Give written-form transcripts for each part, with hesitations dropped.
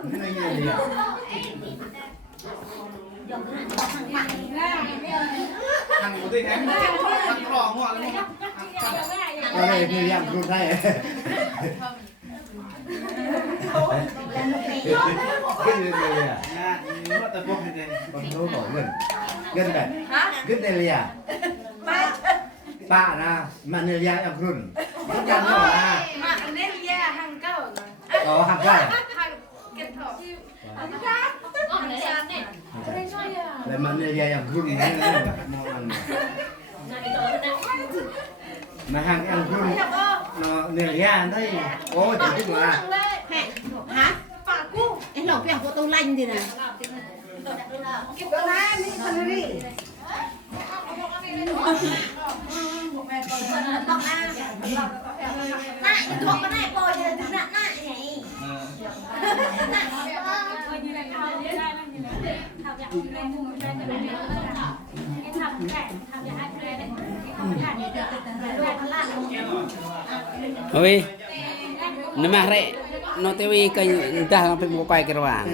ทางหมูด้วยไงทางกรองหัวแล้วมั้งก็เลยพยายามพูดได้ขึ้นเลยอ่ะนี่ว่าแต่พวกนี้เลยคนรู้บอกเงินแบบขึ้นเลยอ่ะป้านะมันเนี่ยยากรุ่นมันยังไม่ว่ามาเล่นแย่หังเก้าอ๋อหักได้หังเก็บถอดอันนี้ได้อ๋อไหนเนี่ยไม่ใช่อ่ะแล้วมันเนี่ยยากรุ่นนี่มองมันมาหักยังรุ่นเนาะเนี่ยยากได้โอ้จะคิดว่าฮะปากกุ้งไอ้หลอกเปียกโคตรลั่นดินะเก็บอะไรนี่คนนี้ต้องอ่ะน่าอีกคนก็ได้โปรยเลยถึงน่ะน่าไงOi, nama rek, no tewi kau entah sampai mau pakai keruang.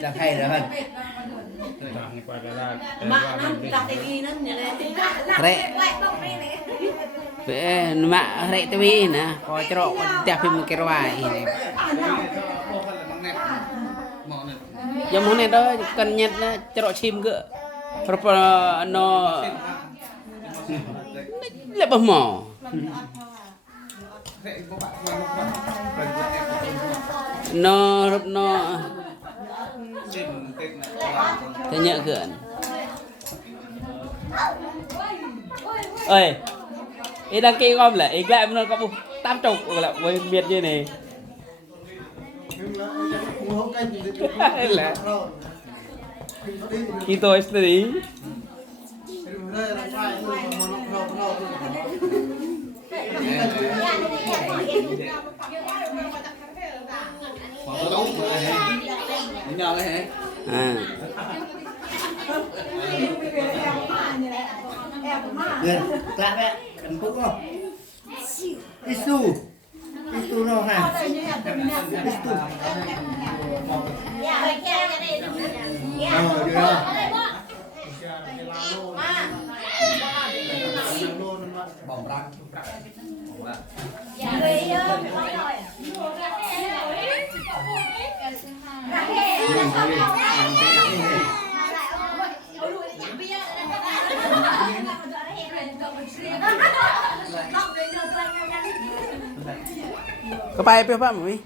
Đã hay rồi hơn. Rek, nama rek tewi na, kau cerok dah pergi mau keruang ini. Yang mana dah kenyat na cerok sim ke, berapa no lebih mau. Nó thế nhớ gần ơi ý đăng ký gom lại ý lại nó có 80 là với biệt như này là khi tôi sẽ đi nhỏ cái này Gần, lại mẹ, cần cũng không? Isu nó hả? Isu. Được rồi. bỏng răng có bay pe apa mami